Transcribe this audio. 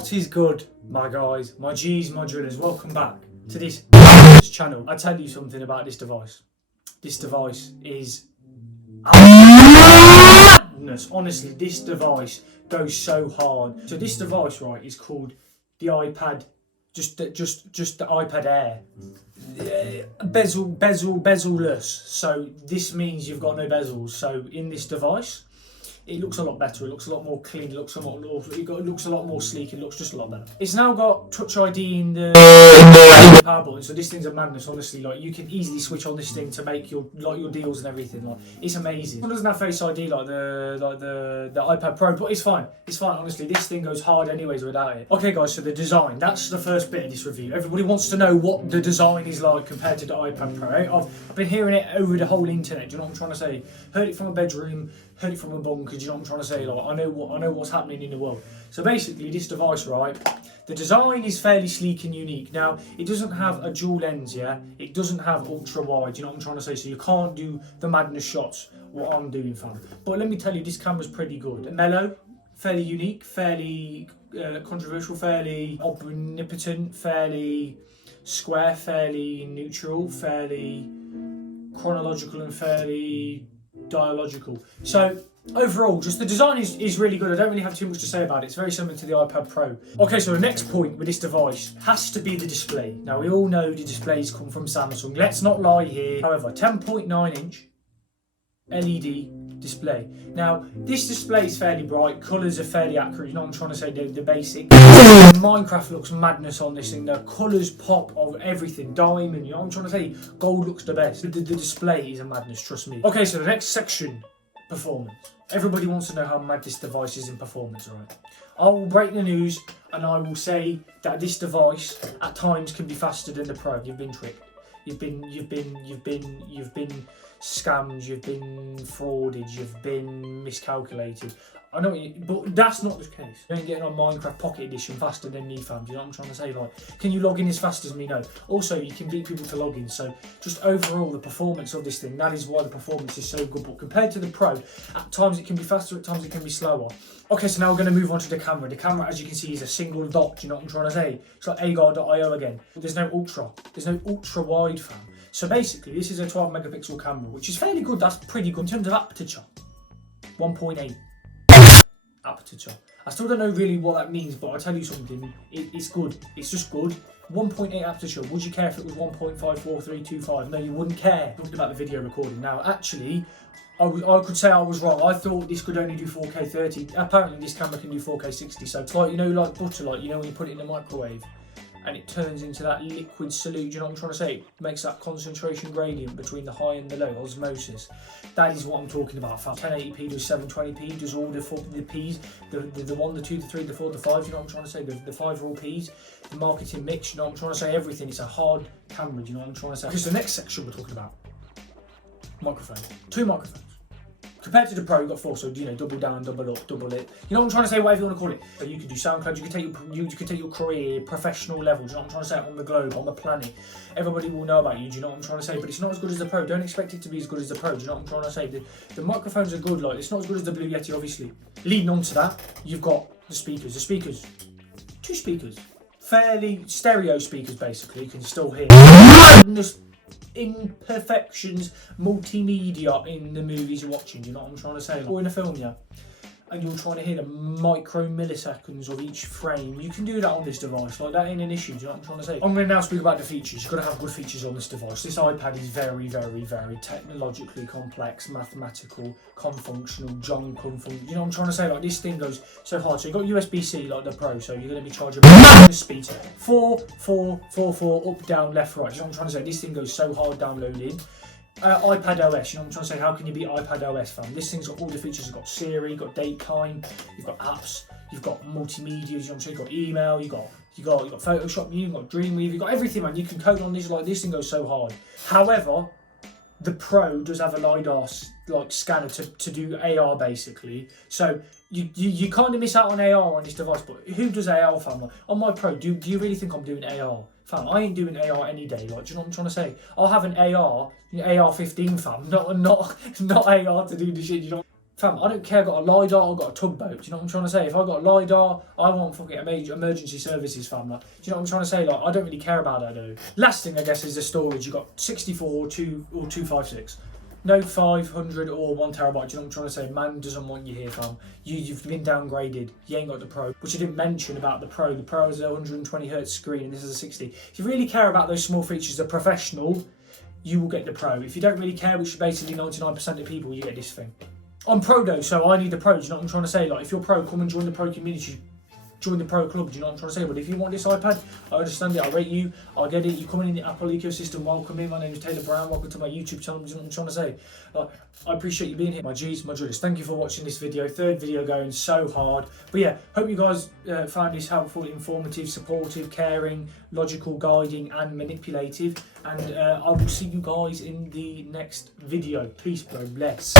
What is good, my guys, my G's, my drillers? Welcome back to this channel. I tell you something about this device. This device is madness. Honestly, this device goes so hard. So this device, right, is called the iPad, just the iPad Air. Bezel-less. So this means you've got no bezels. So in this device, it looks a lot better. It looks a lot more clean. It looks a lot more sleek. It looks just a lot better. It's now got Touch ID in the power button, so this thing's a madness. Honestly, like you can easily switch on this thing to make your deals and everything. Like it's amazing. It doesn't have Face ID like the iPad Pro, but it's fine. It's fine. Honestly, this thing goes hard anyways without it. Okay, guys. So the design. That's the first bit of this review. Everybody wants to know what the design is like compared to the iPad Pro. Right? I've been hearing it over the whole internet. Do you know what I'm trying to say? Heard it from a bedroom. Heard it from a bunker. Do you know what I'm trying to say? Like I know what's happening in the world. So basically, this device, right? The design is fairly sleek and unique. Now, it doesn't have a dual lens, yeah? It doesn't have ultra wide. You know what I'm trying to say? So you can't do the madness shots. What I'm doing, fam. But let me tell you, this camera's pretty good. Mellow, fairly unique, fairly controversial, fairly omnipotent, fairly square, fairly neutral, fairly chronological, and fairly dialogical. So overall, just the design is really good. I don't really have too much to say about it. It's very similar to the iPad Pro. Okay, so the next point with this device has to be the display. Now, we all know the displays come from Samsung. Let's not lie here. However, 10.9 inch LED display. Now, this display is fairly bright. Colours are fairly accurate. You know what I'm trying to say? The basic. Minecraft looks madness on this thing. The colours pop of everything. Diamond, you know what I'm trying to say? Gold looks the best. The display is a madness, trust me. Okay, so the next section. Performance. Everybody wants to know how mad this device is in performance, right? I will break the news and I will say that this device at times can be faster than the Pro. You've been tricked. You've been scammed. You've been frauded. You've been miscalculated. I know, but that's not the case. You ain't getting on Minecraft Pocket Edition faster than me, fam. Do you know what I'm trying to say? Like, can you log in as fast as me? No. Also, you can beat people to log in. So, just overall, the performance of this thing, that is why the performance is so good. But compared to the Pro, at times it can be faster, at times it can be slower. Okay, so now we're going to move on to the camera. The camera, as you can see, is a single dot. Do you know what I'm trying to say? It's like agar.io again. There's no ultra. There's no ultra wide, fam. So basically, this is a 12 megapixel camera, which is fairly good. That's pretty good in terms of aperture. 1.8. aperture. I still don't know really what that means, but I'll tell you something. It's good. It's just good. 1.8 aperture. Would you care if it was 1.54325? No, you wouldn't care. Talking about the video recording. Now, actually, I could say I was wrong. I thought this could only do 4K 30. Apparently, this camera can do 4K 60. So it's like, you know, like butter, like, you know, when you put it in the microwave and it turns into that liquid solute. Do you know what I'm trying to say? It makes that concentration gradient between the high and the low, osmosis. That is what I'm talking about, fam. 1080p does 720p, does all the P's, the 1, the 2, the 3, the 4, the 5, you know what I'm trying to say? The 5 are all P's, the marketing mix, you know what I'm trying to say? Everything. It's a hard camera, do you know what I'm trying to say? Because the next section we're talking about, microphone. 2 microphones. Compared to the Pro, you've got 4, so you know, double down, double up, double it. You know what I'm trying to say? Whatever you want to call it. So you could do SoundCloud. You could take your career, professional level. Do you know what I'm trying to say? On the globe, on the planet, everybody will know about you. Do you know what I'm trying to say? But it's not as good as the Pro. Don't expect it to be as good as the Pro. Do you know what I'm trying to say? The microphones are good. Like, it's not as good as the Blue Yeti, obviously. Leading on to that, you've got the speakers. The speakers, 2 speakers, fairly stereo speakers. Basically, you can still hear imperfections, multimedia in the movies you're watching. Do you know what I'm trying to say? Like, or in a film, yeah, and you're trying to hear the micro milliseconds of each frame. You can do that on this device. Like, that ain't an issue. Do you know what I'm trying to say? I'm going to now speak about the features. You've got to have good features on this device. This iPad is very, very, very technologically complex, mathematical, confunctional, you know what I'm trying to say? Like, this thing goes so hard. So you've got USB-C like the Pro, so you're going to be charging the speed. 4, up, down, left, right. Do you know what I'm trying to say? This thing goes so hard downloading. iPad OS, you know what I'm trying to say? How can you beat iPad OS, fam? This thing's got all the features. You've got Siri, you've got date time, you've got apps, you've got multimedia, you know what I'm saying? You've got email, you've got Photoshop, you've got Dreamweaver, you've got everything, man. You can code on this. Like, this thing goes so hard. However, the Pro does have a LiDAR scanner to do AR basically. So you kind of miss out on AR on this device. But who does AR, fam? Like, on my Pro, do you really think I'm doing AR? Fam, I ain't doing AR any day. Like, do you know what I'm trying to say? I'll have an AR 15, fam. Not AR to do the shit. You know. Fam, I don't care, I've got a LiDAR, I've got a tugboat. Do you know what I'm trying to say? If I've got a LiDAR, I want fucking emergency services, fam. Like, do you know what I'm trying to say? Like, I don't really care about that, though. Last thing, I guess, is the storage. You've got 64 or 256. No 500 or 1 terabyte. Do you know what I'm trying to say? Man doesn't want you here, fam. You've been downgraded. You ain't got the Pro. Which I didn't mention about the Pro. The Pro is a 120 hertz screen and this is a 60. If you really care about those small features, a professional, you will get the Pro. If you don't really care, which is basically 99% of people, you get this thing. I'm Pro though, so I need the Pro. Do you know what I'm trying to say? Like, if you're Pro, come and join the Pro community. Join the Pro club, do you know what I'm trying to say? But if you want this iPad, I understand it, I rate you, I get it, you come in the Apple ecosystem, welcome in, my name is Taylor Brown, welcome to my YouTube channel, do you know what I'm trying to say? Like, I appreciate you being here, my G's, my drillas. Thank you for watching this video, third video going so hard. But yeah, hope you guys found this helpful, informative, supportive, caring, logical, guiding and manipulative. And I will see you guys in the next video. Peace, bro, bless.